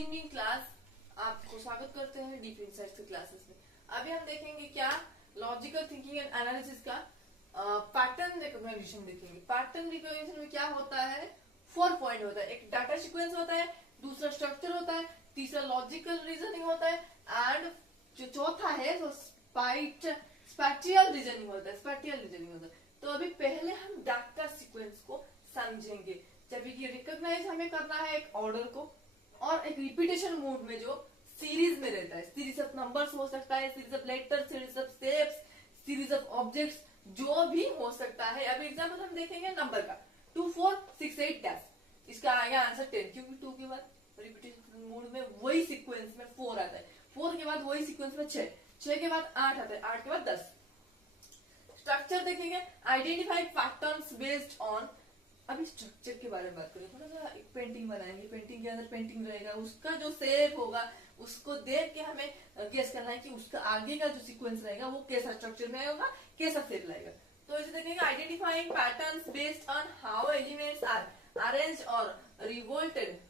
Good evening class. आपको स्वागत करते हैं डीप इनसाइट्स की क्लासेस में। अभी हम देखेंगे क्या लॉजिकल थिंकिंग एंड एनालिसिस का पैटर्न रिकॉग्निशन देखेंगे। पैटर्न रिकॉग्निशन में क्या होता है, 4 पॉइंट होता है। एक डाटा सीक्वेंस होता है, दूसरा स्ट्रक्चर होता है, तीसरा लॉजिकल रीजनिंग होता है एंड जो चौथा है वो स्पैटियल रीजनिंग होता है। स्पैटियल रीजनिंग होता है। तो अभी पहले हम डाटा सीक्वेंस को समझेंगे। जब ये रिकॉग्नाइज हमें करना है एक ऑर्डर को और एक रिपीटेशन मोड में जो सीरीज में रहता है। सीरीज ऑफ नंबर्स हो सकता है, series of letters, series of steps, series of objects, जो भी हो सकता है। अभी एग्जांपल हम देखेंगे नंबर का 2 4 6 8 डैश। इसका आएगा आंसर 10 क्योंकि 2 के बाद रिपीटेशन मोड में वही सीक्वेंस में 4 आता है, 4 के बाद वही सीक्वेंस में 6, 6 के बाद 8 आता है, 8 के बाद 10। स्ट्रक्चर देखेंगे, आइडेंटिफाई पैटर्न्स बेस्ड ऑन। अभी स्ट्रक्चर के बारे में बात करें, थोड़ा सा एक पेंटिंग बनाएंगे, पेंटिंग के अंदर पेंटिंग रहेगा, उसका जो शेप होगा उसको देख के हमें गेस करना है कि उसका आगे का जो सीक्वेंस रहेगा वो कैसा स्ट्रक्चर में होगा, कैसा शेप रहेगा। तो इसे देखेंगे identifying patterns based on how elements are arranged और रिवोल्टेड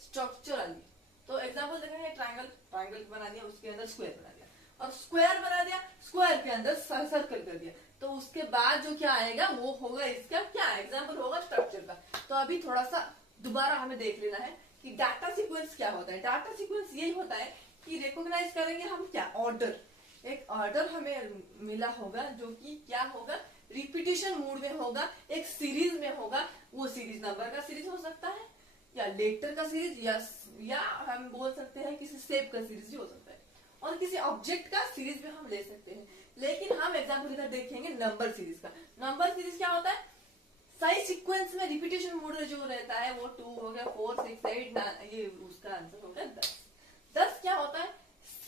स्ट्रक्चरली। तो एग्जांपल देखेंगे ट्रायंगल, ट्रायंगल बना दिया, उसके अंदर स्क्वायर बना दिया, और स्क्वायर बना दिया, स्क्वायर के अंदर सर्कल कर दिया। तो उसके बाद जो क्या आएगा वो होगा इसका क्या एग्जांपल होगा स्ट्रक्चर का। तो अभी थोड़ा सा दोबारा हमें देख लेना है कि डाटा सीक्वेंस क्या होता है। डाटा सीक्वेंस यही होता है कि रिकॉग्नाइज करेंगे हम क्या ऑर्डर, एक ऑर्डर हमें मिला होगा जो कि क्या होगा रिपीटेशन मोड में होगा, एक सीरीज में होगा। वो सीरीज नंबर का सीरीज हो सकता है या लेटर का सीरीज या हम बोल सकते हैं किसी शेप का सीरीज भी हो सकता है, और किसी ऑब्जेक्ट का सीरीज भी हम ले सकते हैं। लेकिन हम एग्जांपल इधर देखेंगे नंबर सीरीज का। नंबर सीरीज क्या होता है, सही सीक्वेंस में रिपीटेशन मोड जो रहता है वो 2 हो गया, 4 6 8 9, ये उसका आंसर हो गया 10। 10 क्या होता है,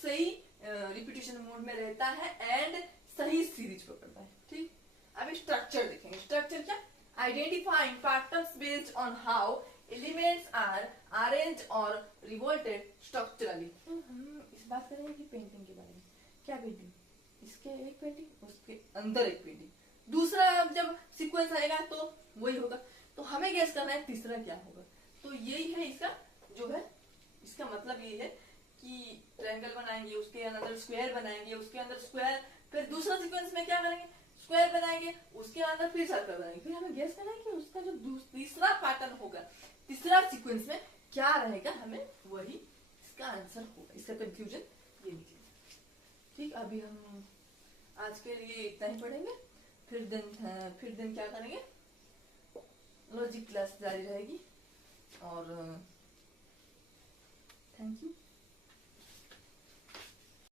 सही रिपीटेशन मोड में रहता है एंड सही सीरीज पकड़ता है। ठीक, अभी स्ट्रक्चर देखेंगे। स्ट्रक्चर क्या, identifying patterns based on how elements are arranged और रिवोल्टेड स्ट्रक्चरली। हम इस बात करेंगे कि पेंटिंग के बारे में। क्या पेंटिंग, इसके एक पेंटिंग, उसके अंदर एक पेंटिंग, दूसरा जब सीक्वेंस आएगा तो वही होगा। तो हमें गैस करना है तीसरा क्या होगा। तो यही है इसका जो है, इसका मतलब यही है कि ट्रायंगल बनाएंगे, उसके अंदर स्क्वायर बनाएंगे, उसके अंदर स्क्वायर, फिर दूसरा सीक्वेंस में क्या करेंगे स्क्वायर बनाएंगे, उसके अंदर फिर सर्कल बनाएंगे। फिर हमें गैस करना है कि उसका जो तीसरा पैटर्न होगा, तीसरा सीक्वेंस में क्या रहेगा, हमें वही इसका आंसर होगा। इसका कंक्लूजन ये निकलेगा। ठीक, अभी हम आज के लिए इतना ही पढ़ेंगे, फिर दिन क्या करेंगे, लॉजिक क्लास जारी रहेगी। और थैंक यू।